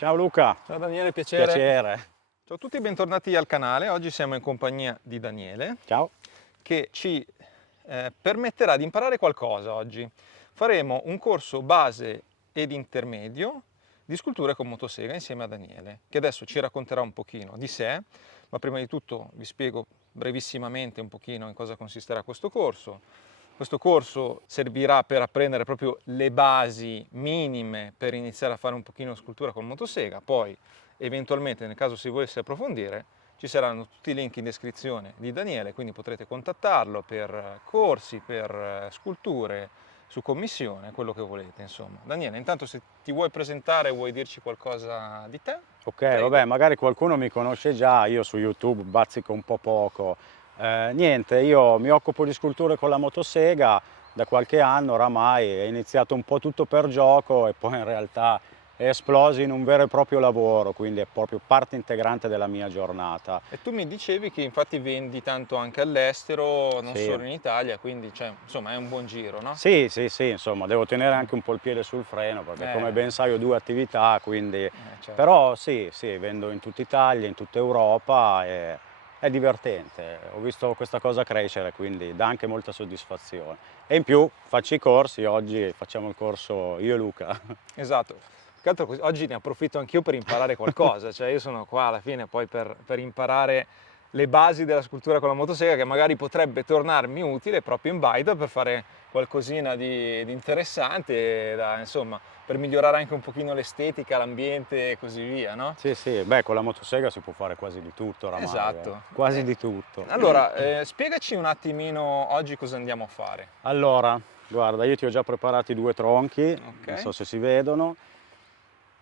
Ciao Luca. Ciao Daniele, piacere. Piacere. Ciao a tutti, bentornati al canale. Oggi siamo in compagnia di Daniele Ciao. che ci permetterà di imparare qualcosa oggi. Faremo un corso base ed intermedio di sculture con motosega insieme a Daniele, che adesso ci racconterà un pochino di sé, ma prima di tutto vi spiego brevissimamente un pochino in cosa consisterà questo corso. Questo corso servirà per apprendere proprio le basi minime per iniziare a fare un pochino scultura con motosega, poi eventualmente nel caso si volesse approfondire ci saranno tutti i link in descrizione di Daniele, quindi potrete contattarlo per corsi, per sculture, su commissione, quello che volete insomma. Daniele, intanto se ti vuoi presentare, vuoi dirci qualcosa di te? Ok, Prego. vabbè, magari qualcuno mi conosce già, io su YouTube bazzico un po' poco. Niente, io mi occupo di sculture con la motosega da qualche anno oramai, è iniziato un po' tutto per gioco e poi in realtà è esploso in un vero e proprio lavoro, quindi è proprio parte integrante della mia giornata. E tu mi dicevi che infatti vendi tanto anche all'estero, non Sì. solo in Italia, quindi cioè, insomma è un buon giro, no? Sì, insomma, devo tenere anche un po' il piede sul freno perché come ben sai ho due attività, quindi... Certo. Però sì, vendo in tutta Italia, in tutta Europa e è divertente. Ho visto questa cosa crescere, quindi dà anche molta soddisfazione. E in più faccio i corsi, oggi facciamo il corso io e Luca. Esatto. Più che altro oggi ne approfitto anch'io per imparare qualcosa, cioè io sono qua alla fine poi per imparare le basi della scultura con la motosega che magari potrebbe tornarmi utile proprio in baita per fare qualcosina di interessante, insomma, per migliorare anche un pochino l'estetica, l'ambiente e così via, no? Sì, beh, con la motosega si può fare quasi di tutto oramai. Esatto. Quasi di tutto. Allora, spiegaci un attimino oggi cosa andiamo a fare. Allora, guarda, io ti ho già preparati due tronchi, non so se si vedono.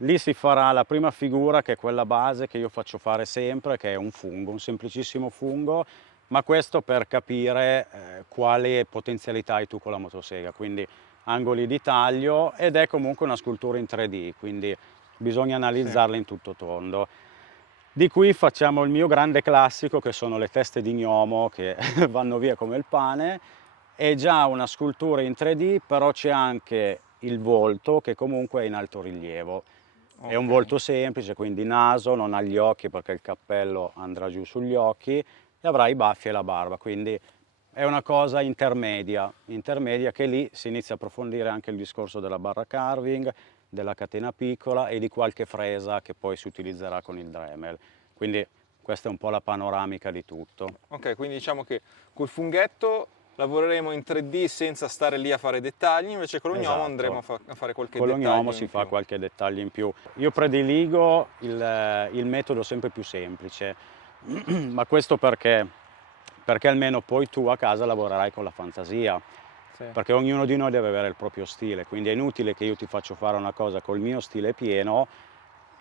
Lì si farà la prima figura, che è quella base che io faccio fare sempre, che è un fungo, un semplicissimo fungo, ma questo per capire quale potenzialità hai tu con la motosega, quindi angoli di taglio, ed è comunque una scultura in 3D, quindi bisogna analizzarla in tutto tondo. Di qui facciamo il mio grande classico, che sono le teste di gnomo, che vanno via come il pane. È già una scultura in 3D, però c'è anche il volto, che comunque è in alto rilievo. È un volto semplice, quindi naso, non ha gli occhi perché il cappello andrà giù sugli occhi e avrà i baffi e la barba, quindi è una cosa intermedia che lì si inizia a approfondire anche il discorso della barra carving, della catena piccola e di qualche fresa che poi si utilizzerà con il Dremel. Quindi questa è un po' la panoramica di tutto. Ok, quindi diciamo che col funghetto lavoreremo in 3D senza stare lì a fare dettagli, invece con lo gnomo andremo a fare qualche dettaglio in più. Con lo gnomo si fa qualche dettaglio in più. Io prediligo il metodo sempre più semplice, ma questo perché almeno poi tu a casa lavorerai con la fantasia, perché ognuno di noi deve avere il proprio stile, quindi è inutile che io ti faccio fare una cosa col mio stile pieno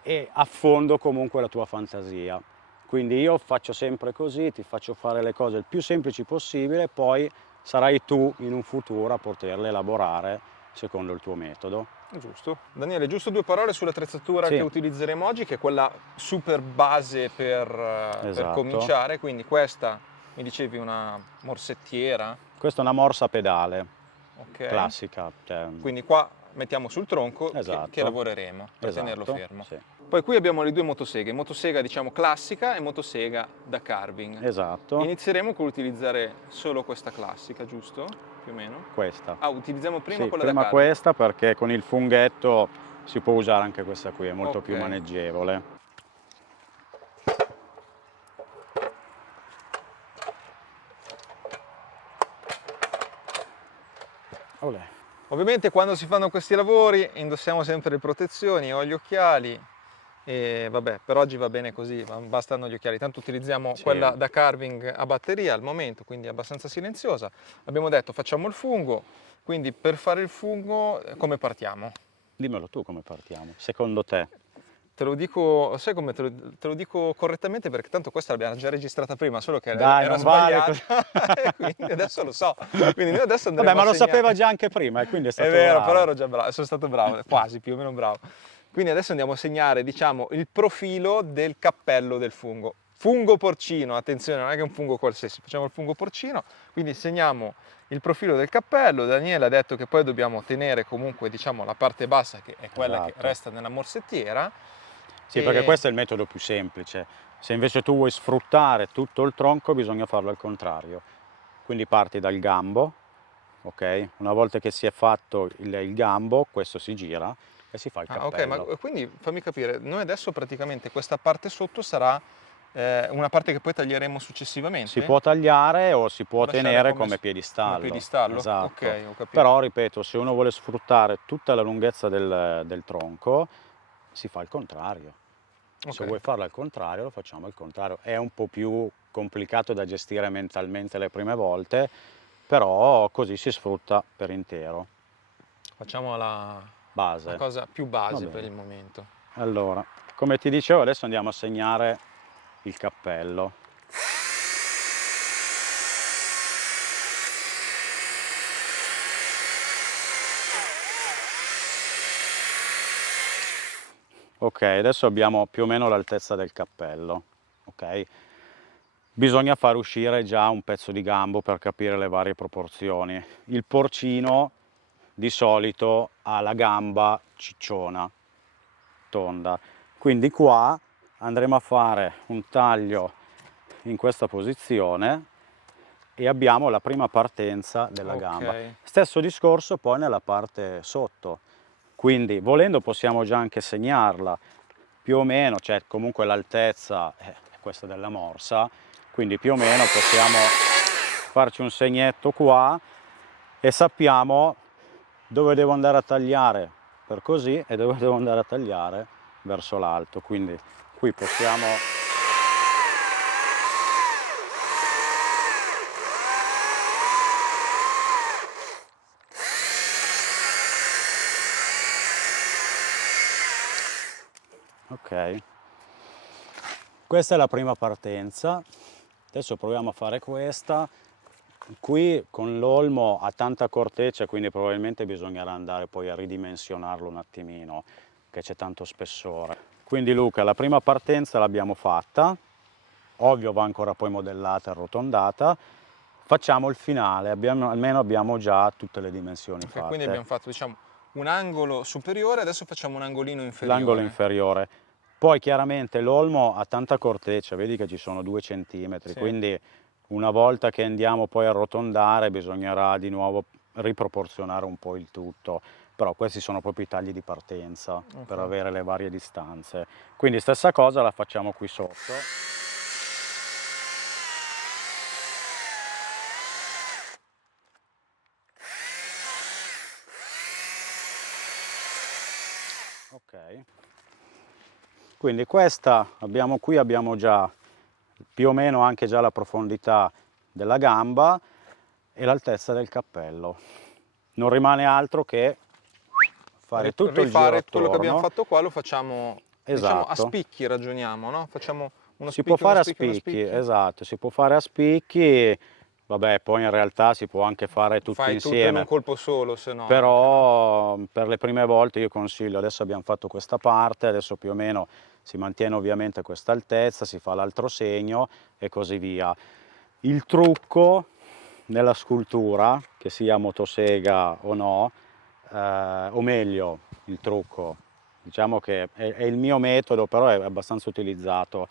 e affondo comunque la tua fantasia. Quindi io faccio sempre così, ti faccio fare le cose il più semplici possibile, poi sarai tu in un futuro a poterle elaborare secondo il tuo metodo. Giusto. Daniele, giusto due parole sull'attrezzatura che utilizzeremo oggi, che è quella super base per cominciare, quindi questa, mi dicevi, una morsettiera? Questa è una morsa a pedale, classica. Quindi qua mettiamo sul tronco che lavoreremo per tenerlo fermo. Poi qui abbiamo le due motoseghe, motosega diciamo classica e motosega da carving. Esatto. Inizieremo con l'utilizzare solo questa classica, giusto? Più o meno? Questa. Ah, utilizziamo prima quella prima da carving? Questa perché con il funghetto si può usare anche questa qui, è molto più maneggevole. Olè. Ovviamente quando si fanno questi lavori indossiamo sempre le protezioni, ho gli occhiali e vabbè, per oggi va bene così, bastano gli occhiali, tanto utilizziamo quella da carving a batteria al momento, quindi abbastanza silenziosa. Abbiamo detto facciamo il fungo, quindi per fare il fungo come partiamo? Dimmelo tu come partiamo, secondo te? Te lo dico, sai come te lo dico correttamente perché tanto questa l'abbiamo già registrata prima, solo che era sbagliata, quindi adesso lo so. Quindi noi adesso andremo ma lo sapeva già anche prima e quindi è stato bravo. Però ero già bravo, sono stato bravo, quasi più o meno bravo. Quindi adesso andiamo a segnare, diciamo, il profilo del cappello del fungo. Fungo porcino, attenzione, non è che è un fungo qualsiasi, facciamo il fungo porcino, quindi segniamo il profilo del cappello. Daniele ha detto che poi dobbiamo tenere comunque, diciamo, la parte bassa che è quella che resta nella morsettiera. Sì, perché questo è il metodo più semplice. Se invece tu vuoi sfruttare tutto il tronco, bisogna farlo al contrario. Quindi parti dal gambo, ok? Una volta che si è fatto il gambo, questo si gira e si fa il Ah, ok, ma cappello. quindi fammi capire, noi adesso praticamente questa parte sotto sarà una parte che poi taglieremo Si successivamente? può tagliare o si può O lasciare tenere come, come come piedistallo, piedistallo? esatto. Ok, ho capito. Però, ripeto, se uno vuole sfruttare tutta la lunghezza del tronco, si fa il contrario. Se Ok. vuoi farlo al contrario, lo facciamo al contrario. È un po' più complicato da gestire mentalmente le prime volte, però così si sfrutta per intero. Facciamo la Base. cosa più Va base per bene. il momento. Allora, come ti dicevo, adesso andiamo a segnare il cappello. Ok, adesso abbiamo più o meno l'altezza del cappello. Ok? Bisogna far uscire già un pezzo di gambo per capire le varie proporzioni. Il porcino di solito ha la gamba cicciona, tonda. Quindi qua andremo a fare un taglio in questa posizione e abbiamo la prima partenza della gamba. Ok. Stesso discorso poi nella parte sotto. Quindi volendo possiamo già anche segnarla più o meno, cioè comunque l'altezza è questa della morsa, quindi più o meno possiamo farci un segnetto qua e sappiamo dove devo andare a tagliare per così e dove devo andare a tagliare verso l'alto. Quindi qui possiamo ok, questa è la prima partenza. Adesso proviamo a fare questa. Qui con l'olmo ha tanta corteccia, quindi probabilmente bisognerà andare poi a ridimensionarlo un attimino, che c'è tanto spessore. Quindi Luca, la prima partenza l'abbiamo fatta, ovvio va ancora poi modellata e arrotondata. Facciamo il finale, almeno abbiamo già tutte le dimensioni Ok, quindi fatte. abbiamo fatto, diciamo, un angolo superiore, adesso facciamo un angolino L'angolo inferiore. inferiore. Poi chiaramente l'olmo ha tanta corteccia, vedi che ci sono 2 centimetri, Sì. quindi una volta che andiamo poi a arrotondare bisognerà di nuovo riproporzionare un po' il tutto, però questi sono proprio i tagli di partenza per Ok. avere le varie distanze. Quindi stessa cosa la facciamo qui sotto. Ok. Quindi questa qui abbiamo già più o meno anche già la profondità della gamba e l'altezza del cappello. Non rimane altro che fare tutto il giro Rifare quello che abbiamo attorno. fatto qua lo facciamo, diciamo, a Esatto. spicchi ragioniamo, no? Facciamo uno Si può spicchio, uno fare a spicchio, uno spicchi, spicchio. esatto, si può fare a spicchi, vabbè, poi in realtà si può anche fare tutto Fai tutto in un insieme, colpo solo, se no anche, no? però per le prime volte io consiglio, adesso abbiamo fatto questa parte, adesso più o meno si mantiene ovviamente questa altezza, si fa l'altro segno e così via. Il trucco nella scultura, che sia motosega o no, o meglio, il trucco, diciamo che è il mio metodo, però è abbastanza utilizzato.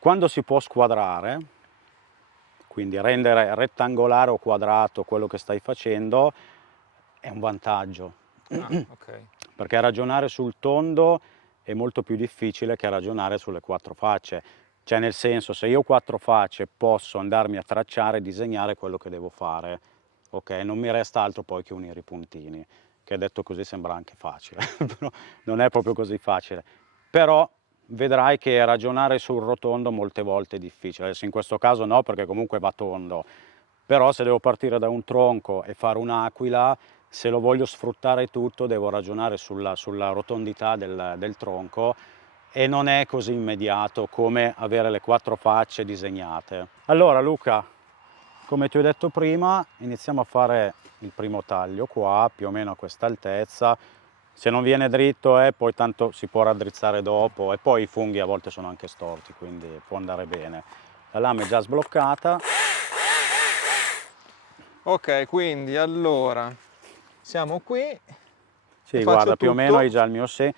Quando si può squadrare, quindi rendere rettangolare o quadrato quello che stai facendo, è un vantaggio, Ah, ok. perché ragionare sul tondo è molto più difficile che ragionare sulle 4 facce. Cioè nel senso, se io ho 4 facce posso andarmi a tracciare e disegnare quello che devo fare, ok? Non mi resta altro poi che unire i puntini, che detto così sembra anche facile, però non è proprio così facile. Però vedrai che ragionare sul rotondo molte volte è difficile. Adesso in questo caso no, perché comunque va tondo, però se devo partire da un tronco e fare un'aquila, se lo voglio sfruttare tutto devo ragionare sulla rotondità del tronco e non è così immediato come avere le 4 facce disegnate. Allora Luca, come ti ho detto prima, iniziamo a fare il primo taglio qua, più o meno a questa altezza. Se non viene dritto, poi tanto si può raddrizzare dopo e poi i funghi a volte sono anche storti, quindi può andare bene. La lama è già sbloccata. Ok, quindi allora siamo qui e Sì, faccio guarda, più o meno hai tutto. già il mio segno.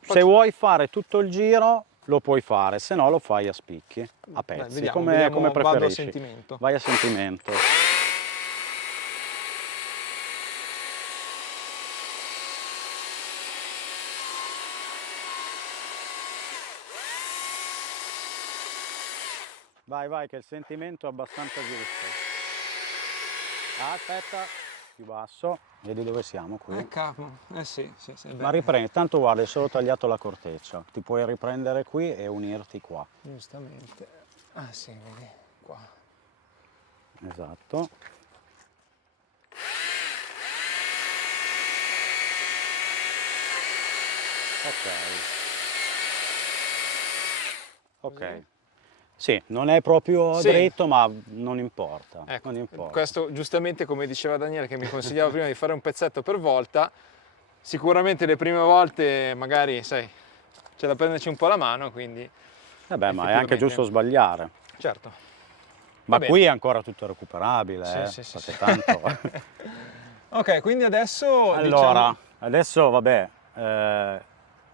Se vuoi fare tutto il giro lo puoi fare, se no lo fai a spicchi, a pezzi, vediamo, come vado a preferisci. sentimento. Vai a sentimento. Vai, che il sentimento è abbastanza giusto. Aspetta, più basso, vedi dove siamo qui. Capo, sì, Ma riprendi, tanto guarda, è solo tagliato la corteccia, ti puoi riprendere qui e unirti qua. Giustamente. Ah sì, vedi, qua. Esatto. Ok. Sì, non è proprio dritto, ma non importa. Ecco, non importa. Questo giustamente, come diceva Daniele, che mi consigliava prima di fare un pezzetto per volta, sicuramente le prime volte magari, sai, c'è da prenderci un po' la mano, quindi... Vabbè, ma è anche giusto sbagliare. Certo. Ma qui è ancora tutto recuperabile, sì, perché tanto... Ok, quindi adesso... Allora, adesso vabbè,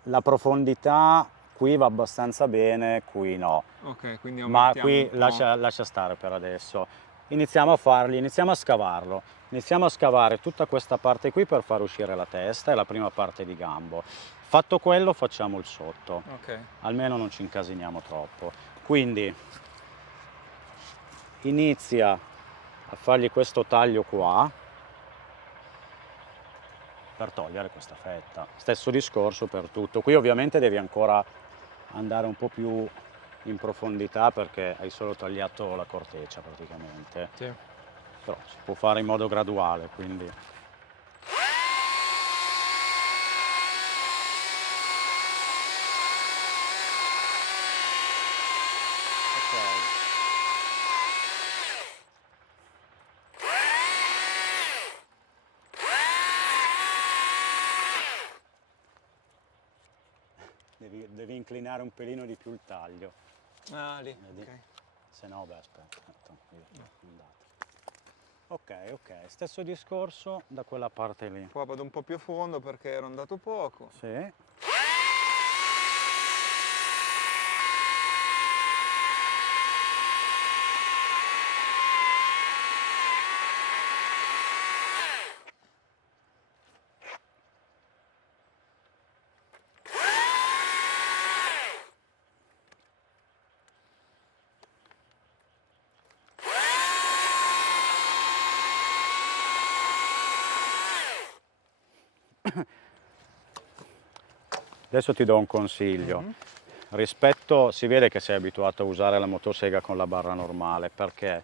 la profondità qui va abbastanza bene, qui no. Ok, quindi Ma qui lascia stare per adesso. Iniziamo a farli, iniziamo a scavarlo. Iniziamo a scavare tutta questa parte qui per far uscire la testa e la prima parte di gambo. Fatto quello facciamo il sotto. Ok. Almeno non ci incasiniamo troppo. Quindi inizia a fargli questo taglio qua per togliere questa fetta. Stesso discorso per tutto. Qui ovviamente devi ancora andare un po' più in profondità perché hai solo tagliato la corteccia praticamente. Sì. Però si può fare in modo graduale, quindi... Devi inclinare un pelino di più il taglio. Ah, lì, vedi? ok. Se no, beh, aspetta, ok, stesso discorso da quella parte lì. Qua vado un po' più a fondo perché ero andato poco. Sì. Adesso ti do un consiglio. Rispetto, si vede che sei abituato a usare la motosega con la barra normale perché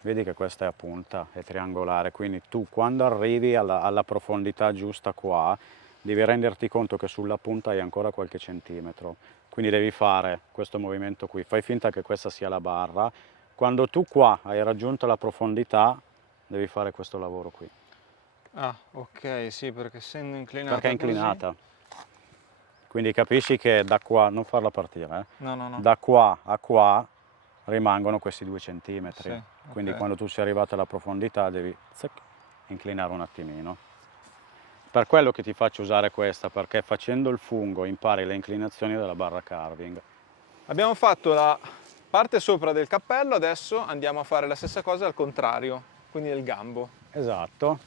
vedi che questa è a punta, è triangolare, quindi tu quando arrivi alla profondità giusta qua devi renderti conto che sulla punta hai ancora qualche centimetro, quindi devi fare questo movimento qui, fai finta che questa sia la barra, quando tu qua hai raggiunto la profondità devi fare questo lavoro qui. Ah, ok, sì, perché essendo inclinata perché è inclinata. così... Quindi capisci che da qua, non farla partire, No. da qua a qua rimangono questi 2 centimetri. Sì, Quindi ok. quando tu sei arrivato alla profondità devi inclinare un attimino. Per quello che ti faccio usare questa, perché facendo il fungo impari le inclinazioni della barra carving. Abbiamo fatto la parte sopra del cappello, adesso andiamo a fare la stessa cosa al contrario, quindi nel gambo. Esatto.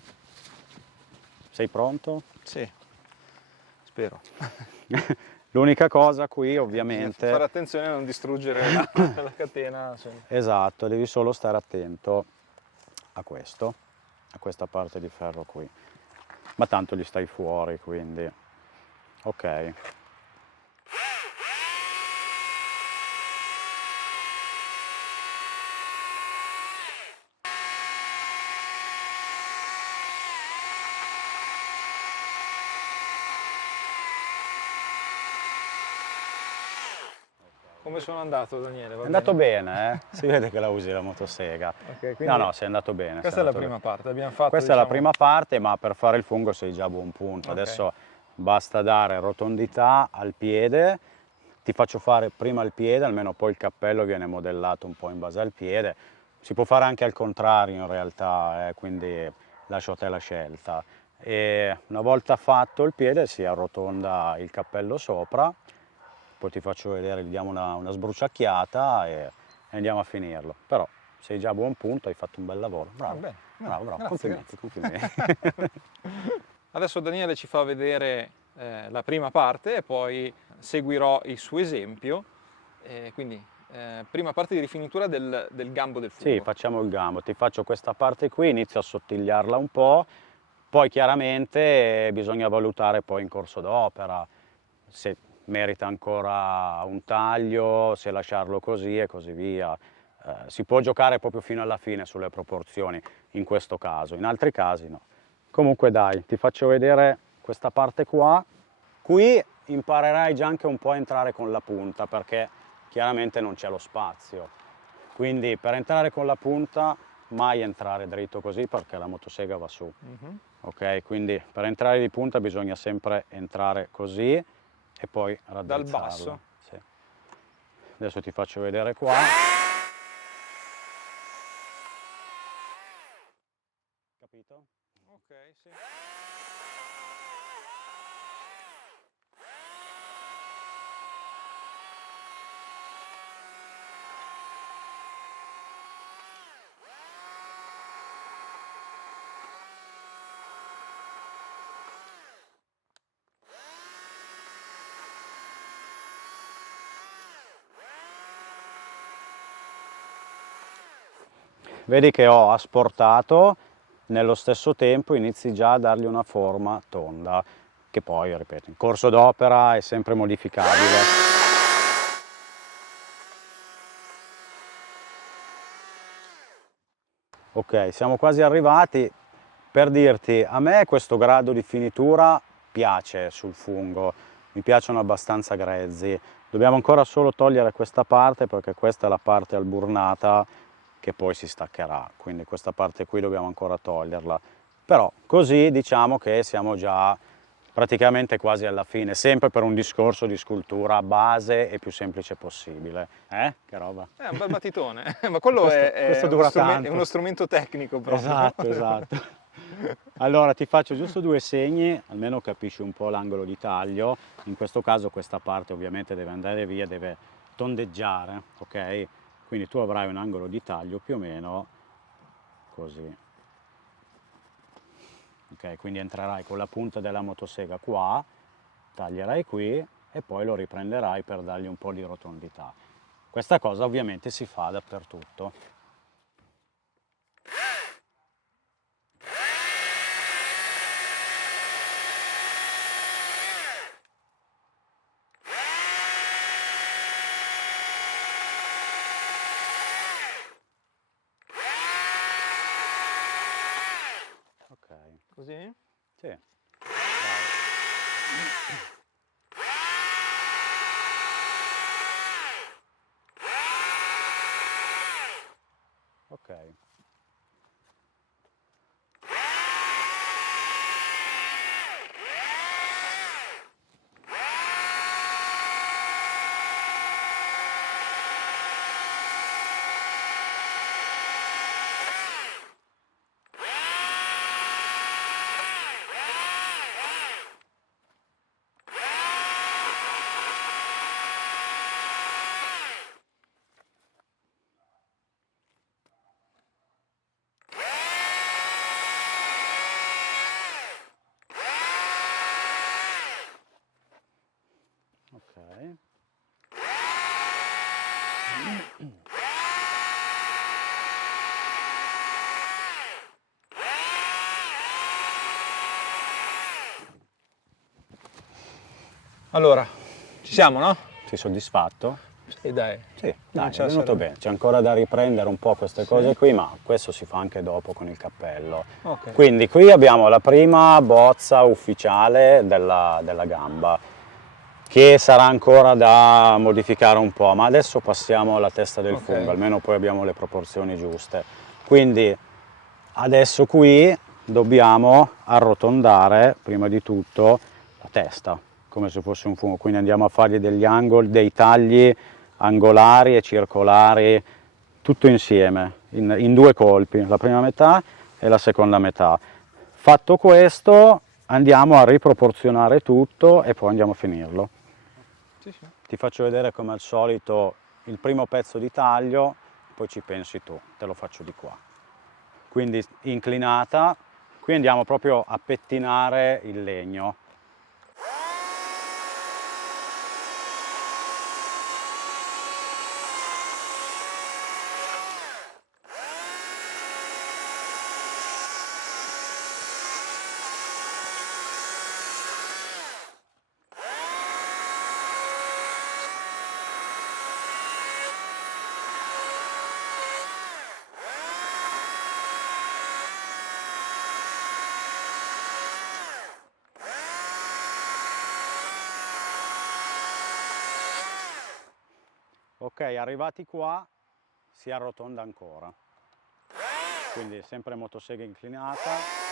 Sei pronto? Sì, spero. L'unica cosa qui Bisogna ovviamente... fare attenzione a non distruggere la catena. Insomma. Esatto, devi solo stare attento a questo, a questa parte di ferro qui. Ma tanto gli stai fuori, quindi... Ok. Come sono andato, Daniele? È andato bene, Si vede che la usi la motosega. Okay, No, sei andato bene. Questa è la prima parte, abbiamo fatto... Questa è la prima parte, ma per fare il fungo sei già a buon punto. Okay. Adesso basta dare rotondità al piede, ti faccio fare prima il piede, almeno poi il cappello viene modellato un po' in base al piede. Si può fare anche al contrario in realtà, quindi lascio a te la scelta. e una volta fatto il piede si arrotonda il cappello sopra, poi ti faccio vedere, gli diamo una sbruciacchiata e andiamo a finirlo. Però sei già a buon punto, hai fatto un bel lavoro, bravo, bravo, Grazie, complimenti, complimenti. Adesso Daniele ci fa vedere la prima parte e poi seguirò il suo esempio, quindi prima parte di rifinitura del gambo del fungo. Sì, facciamo il gambo, ti faccio questa parte qui, inizio a sottigliarla un po', poi chiaramente bisogna valutare poi in corso d'opera se merita ancora un taglio, se lasciarlo così e così via. Si può giocare proprio fino alla fine sulle proporzioni in questo caso, in altri casi no. Comunque dai, ti faccio vedere questa parte qua. Qui imparerai già anche un po' a entrare con la punta perché chiaramente non c'è lo spazio. Quindi per entrare con la punta mai entrare dritto così perché la motosega va su. Ok, quindi per entrare di punta bisogna sempre entrare così e poi raddrizzarla. Dal basso? Sì. Adesso ti faccio vedere qua. Capito? Ok, sì. Vedi che ho asportato, nello stesso tempo inizi già a dargli una forma tonda, che poi, ripeto, in corso d'opera è sempre modificabile. Ok, siamo quasi arrivati. Per dirti, a me questo grado di finitura piace sul fungo, mi piacciono abbastanza grezzi. Dobbiamo ancora solo togliere questa parte perché questa è la parte alburnata che poi si staccherà, quindi questa parte qui dobbiamo ancora toglierla. Però così diciamo che siamo già praticamente quasi alla fine, sempre per un discorso di scultura base e più semplice possibile. Che roba! È un bel battitone, ma quello questo dura tanto. È uno strumento tecnico proprio. Esatto, esatto. Allora ti faccio giusto due segni, almeno capisci un po' l'angolo di taglio. In questo caso questa parte ovviamente deve andare via, deve tondeggiare, ok? Quindi tu avrai un angolo di taglio più o meno così. Ok, quindi entrerai con la punta della motosega qua, taglierai qui e poi lo riprenderai per dargli un po' di rotondità. Questa cosa ovviamente si fa dappertutto. Così? Sì. Ok. Ok. Allora, ci siamo, no? Sei soddisfatto? Sì, dai. Sì, dai, è venuto bene. C'è ancora da riprendere un po' queste cose qui, ma questo si fa anche dopo con il cappello. Okay. Quindi qui abbiamo la prima bozza ufficiale della gamba, che sarà ancora da modificare un po', ma adesso passiamo alla testa del fungo, almeno poi abbiamo le proporzioni giuste. Quindi adesso qui dobbiamo arrotondare prima di tutto la testa, come se fosse un fungo, quindi andiamo a fargli degli angoli, dei tagli angolari e circolari, tutto insieme, in due colpi, la prima metà e la seconda metà. Fatto questo, andiamo a riproporzionare tutto e poi andiamo a finirlo. Sì, sì. Ti faccio vedere come al solito il primo pezzo di taglio, poi ci pensi tu, te lo faccio di qua. Quindi inclinata, qui andiamo proprio a pettinare il legno. Ok, arrivati qua si arrotonda ancora, quindi sempre motosega inclinata.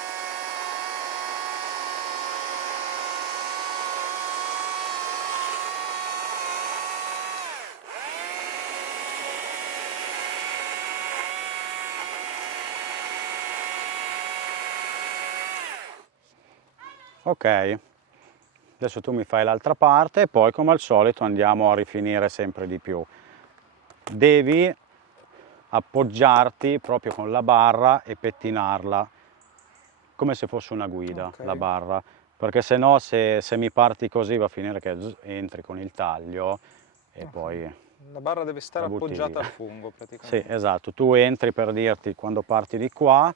Ok, adesso tu mi fai l'altra parte e poi come al solito andiamo a rifinire sempre di più. Devi appoggiarti proprio con la barra e pettinarla come se fosse una guida, Ok. la barra, perché se no se mi parti così va a finire che entri con il taglio e poi La barra deve stare la butti appoggiata via. al fungo Sì, praticamente. esatto, tu entri, per dirti, quando parti di qua,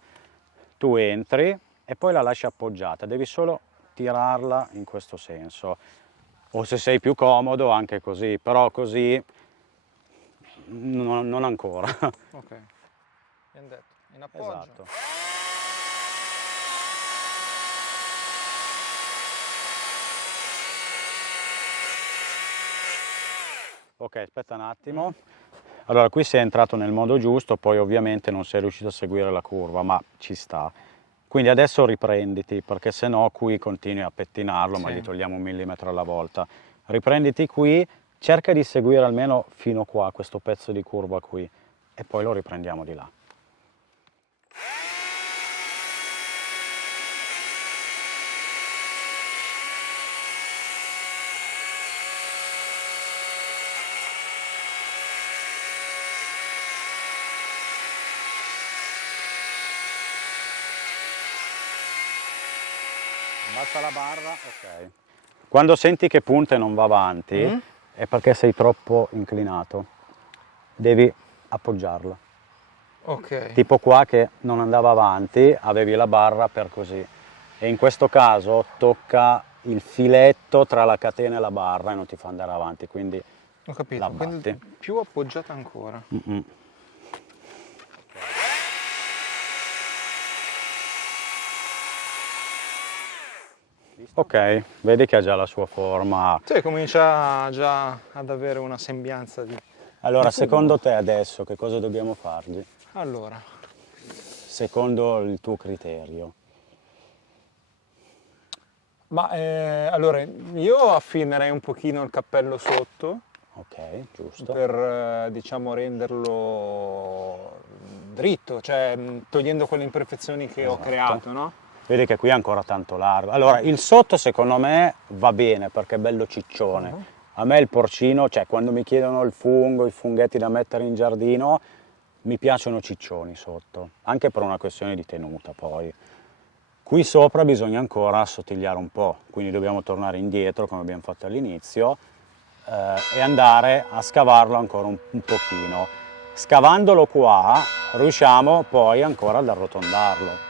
tu entri e poi la lasci appoggiata, devi solo tirarla in questo senso, o se sei più comodo anche così, però così non ancora. Ok, abbiamo detto, in appoggio. Esatto. Ok, aspetta un attimo. Allora, qui sei entrato nel modo giusto, poi ovviamente non sei riuscito a seguire la curva, ma ci sta. Quindi adesso riprenditi, perché se no qui continui a pettinarlo, ma Sì. gli togliamo 1 millimetro alla volta. Riprenditi qui, cerca di seguire almeno fino qua, questo pezzo di curva qui, e poi lo riprendiamo di là. Basta la barra, ok. Quando senti che punta e non va avanti, è perché sei troppo inclinato. Devi appoggiarla. Ok. Tipo qua che non andava avanti, avevi la barra per così. E in questo caso tocca il filetto tra la catena e la barra e non ti fa andare avanti, quindi Ho la capito, batti. quindi più appoggiata ancora. Ok, vedi che ha già la sua forma. Sì, comincia già ad avere una sembianza di... Allora, di fungo. secondo te adesso che cosa dobbiamo fargli? Allora, Secondo il tuo criterio. allora, io affinerei un pochino il cappello sotto Ok, giusto. per, diciamo, renderlo dritto, cioè togliendo quelle imperfezioni che ho Esatto. creato, no? Vedi che qui è ancora tanto largo. Allora, il sotto secondo me va bene perché è bello ciccione. A me il porcino, cioè quando mi chiedono il fungo, i funghetti da mettere in giardino, mi piacciono ciccioni sotto, anche per una questione di tenuta poi. Qui sopra bisogna ancora assottigliare un po', quindi dobbiamo tornare indietro come abbiamo fatto all'inizio e andare a scavarlo ancora un pochino. Scavandolo qua riusciamo poi ancora ad arrotondarlo.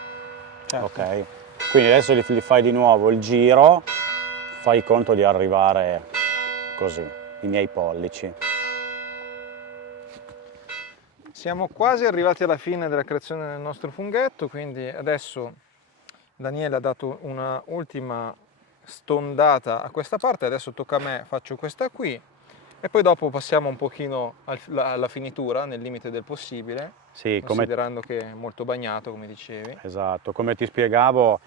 Certo. Ok, quindi adesso gli fai di nuovo il giro, fai conto di arrivare così, i miei pollici. Siamo quasi arrivati alla fine della creazione del nostro funghetto, quindi adesso Daniele ha dato una ultima stondata a questa parte, adesso tocca a me, faccio questa qui e poi dopo passiamo un pochino alla finitura nel limite del possibile, Sì, considerando che è molto bagnato, come dicevi. esatto, come ti spiegavo,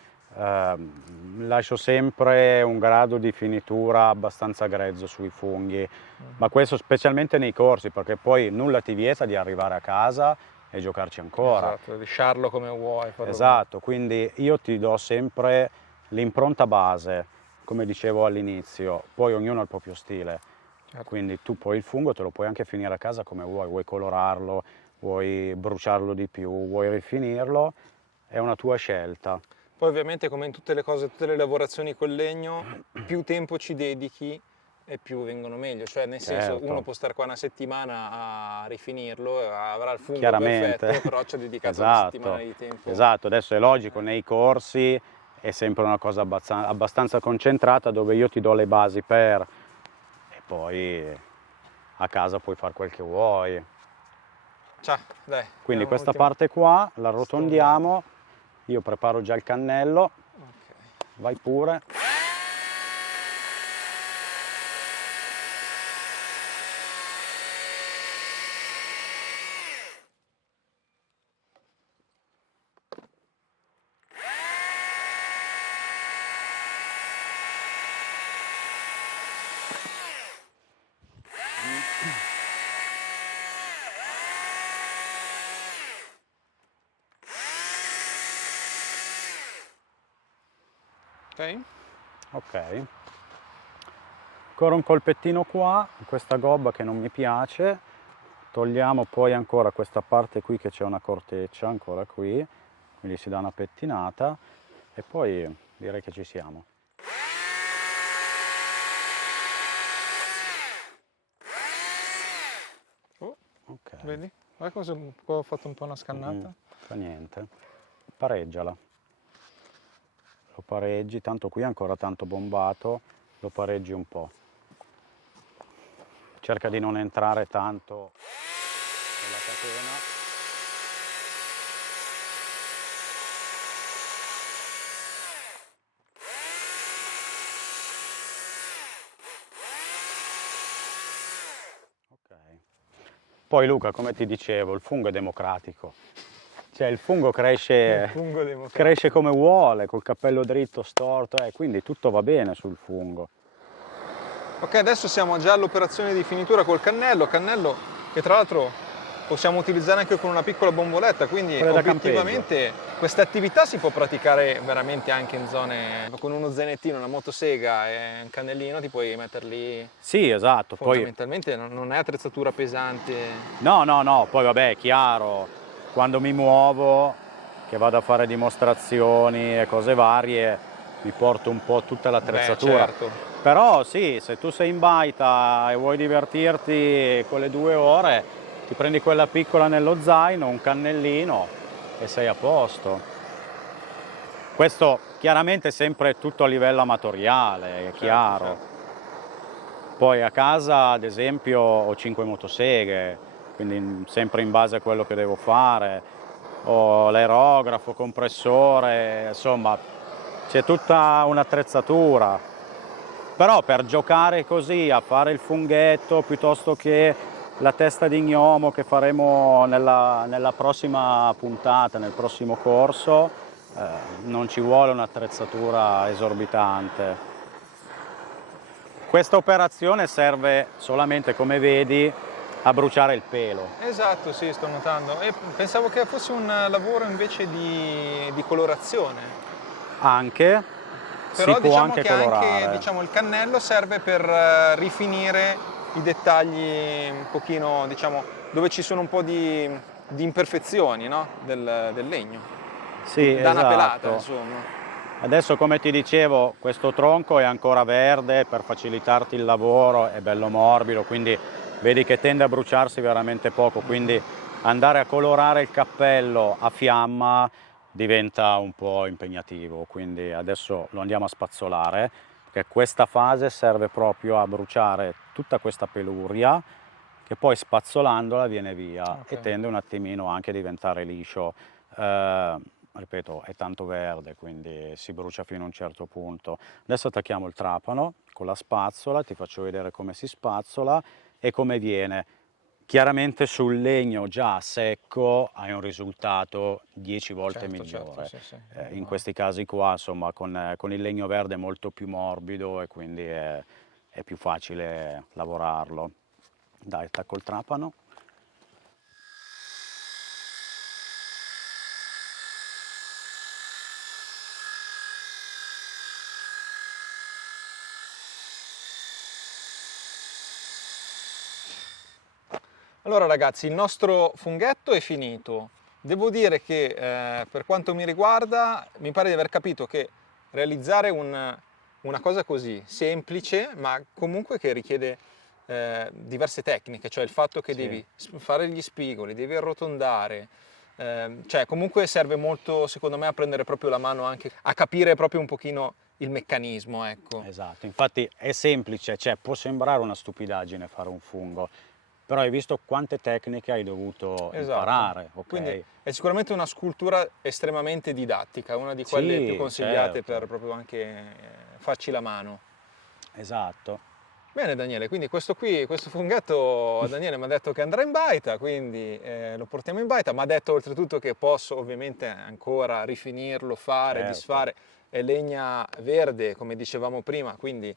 lascio sempre un grado di finitura abbastanza grezzo sui funghi, ma questo specialmente nei corsi, perché poi nulla ti vieta di arrivare a casa e giocarci ancora. Esatto, lisciarlo come vuoi. Esatto, quindi io ti do sempre l'impronta base, come dicevo all'inizio, poi ognuno ha il proprio stile. Certo. Quindi tu poi il fungo te lo puoi anche finire a casa come vuoi colorarlo, vuoi bruciarlo di più, vuoi rifinirlo, è una tua scelta. Poi ovviamente come in tutte le cose, tutte le lavorazioni col legno, più tempo ci dedichi e più vengono meglio, cioè nel senso Certo. uno può stare qua una settimana a rifinirlo, avrà il fungo Chiaramente. perfetto, però ci ha dedicato Esatto. una settimana di tempo. Esatto, adesso è logico, nei corsi è sempre una cosa abbastanza concentrata dove io ti do le basi per e poi a casa puoi fare quel che vuoi. Ciao, dai. Quindi questa parte qua la arrotondiamo, io preparo già il cannello, Okay. vai pure. Ok? Ok. Ancora un colpettino qua, questa gobba che non mi piace, togliamo poi ancora questa parte qui che c'è una corteccia, ancora qui, quindi si dà una pettinata e poi direi che ci siamo. Oh, Ok. vedi? Guarda cosa ho fatto un po' una scannata. Fa niente. Pareggiala. Lo pareggi, tanto qui è ancora tanto bombato, lo pareggi un po'. Cerca di non entrare tanto nella catena. Ok. Poi Luca, come ti dicevo, il fungo è democratico. Cioè il fungo cresce come vuole, col cappello dritto, storto, quindi tutto va bene sul fungo. Ok, adesso siamo già all'operazione di finitura col cannello che tra l'altro possiamo utilizzare anche con una piccola bomboletta, quindi Quella da obiettivamente questa attività si può praticare veramente anche in zone con uno zanettino, una motosega e un cannellino, ti puoi mettere lì. Sì, esatto. Fondamentalmente non è attrezzatura pesante. No, poi vabbè, è chiaro, quando mi muovo, che vado a fare dimostrazioni e cose varie, mi porto un po' tutta l'attrezzatura. Certo. Però sì, se tu sei in baita e vuoi divertirti quelle 2 ore, ti prendi quella piccola nello zaino, un cannellino e sei a posto. Questo chiaramente sempre tutto a livello amatoriale, è chiaro. Certo. Poi a casa, ad esempio, ho 5 motoseghe, quindi sempre in base a quello che devo fare. Ho l'aerografo, compressore, insomma, c'è tutta un'attrezzatura. Però per giocare così, a fare il funghetto, piuttosto che la testa di gnomo che faremo nella prossima puntata, nel prossimo corso, non ci vuole un'attrezzatura esorbitante. Questa operazione serve solamente, come vedi, a bruciare il pelo. Esatto, sì, sto notando. E pensavo che fosse un lavoro invece di colorazione. Anche, Però si può diciamo anche che colorare. anche il cannello serve per rifinire i dettagli un pochino, diciamo, dove ci sono un po' di imperfezioni, no? del legno. Sì, Da una pelata, esatto. insomma. Adesso, come ti dicevo, questo tronco è ancora verde per facilitarti il lavoro, è bello morbido, quindi vedi che tende a bruciarsi veramente poco, quindi andare a colorare il cappello a fiamma diventa un po' impegnativo, quindi adesso lo andiamo a spazzolare, perché questa fase serve proprio a bruciare tutta questa peluria, che poi spazzolandola viene via e tende un attimino anche a diventare liscio. Ripeto, è tanto verde, quindi si brucia fino a un certo punto. Adesso attacchiamo il trapano con la spazzola, ti faccio vedere come si spazzola e come viene. Chiaramente sul legno già secco hai un risultato 10 volte migliore. Sì. In questi casi qua, insomma, con il legno verde è molto più morbido e quindi è più facile lavorarlo. Dai, attacco il trapano. Allora ragazzi, il nostro funghetto è finito. Devo dire che per quanto mi riguarda, mi pare di aver capito che realizzare una cosa così semplice, ma comunque che richiede diverse tecniche, cioè il fatto che devi fare gli spigoli, devi arrotondare, cioè comunque serve molto, secondo me, a prendere proprio la mano anche a capire proprio un pochino il meccanismo, ecco. Esatto, infatti è semplice, cioè può sembrare una stupidaggine fare un fungo, però hai visto quante tecniche hai dovuto imparare, ok? Quindi è sicuramente una scultura estremamente didattica, una di quelle più consigliate per proprio anche farci la mano. Esatto. Bene Daniele, quindi questo funghetto Daniele mi ha detto che andrà in baita, quindi lo portiamo in baita, mi ha detto oltretutto che posso ovviamente ancora rifinirlo, fare, disfare, è legna verde come dicevamo prima, quindi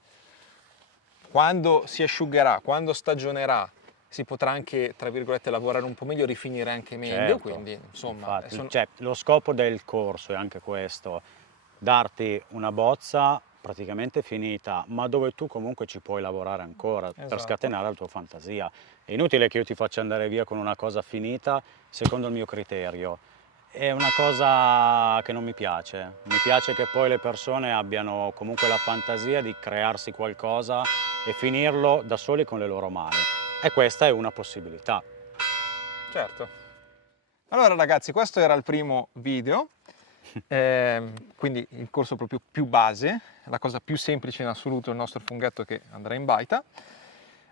quando si asciugherà, quando stagionerà, si potrà anche, tra virgolette, lavorare un po' meglio, rifinire anche meglio, quindi insomma... Infatti, cioè, lo scopo del corso è anche questo, darti una bozza praticamente finita, ma dove tu comunque ci puoi lavorare ancora per scatenare la tua fantasia. È inutile che io ti faccia andare via con una cosa finita secondo il mio criterio. È una cosa che non mi piace. Mi piace che poi le persone abbiano comunque la fantasia di crearsi qualcosa e finirlo da soli con le loro mani. E questa è una possibilità. Certo. Allora ragazzi, questo era il primo video. Quindi il corso proprio più base, la cosa più semplice in assoluto, il nostro funghetto che andrà in baita.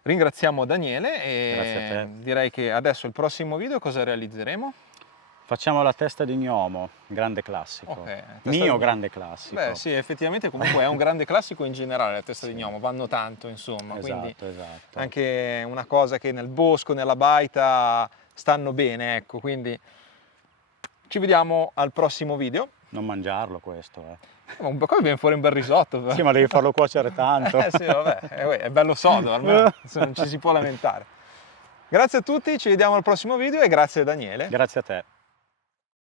Ringraziamo Daniele e Grazie a te. direi che adesso il prossimo video cosa realizzeremo? Facciamo la testa di gnomo, grande classico. Grande classico. Beh sì, effettivamente comunque è un grande classico in generale la testa di gnomo, vanno tanto insomma, quindi anche una cosa che nel bosco, nella baita stanno bene, ecco, quindi ci vediamo al prossimo video. Non mangiarlo questo, Come viene fuori un bel risotto. Però. Sì, ma devi farlo cuocere tanto. Sì, vabbè, è bello sodo, almeno non ci si può lamentare. Grazie a tutti, ci vediamo al prossimo video e grazie Daniele. Grazie a te.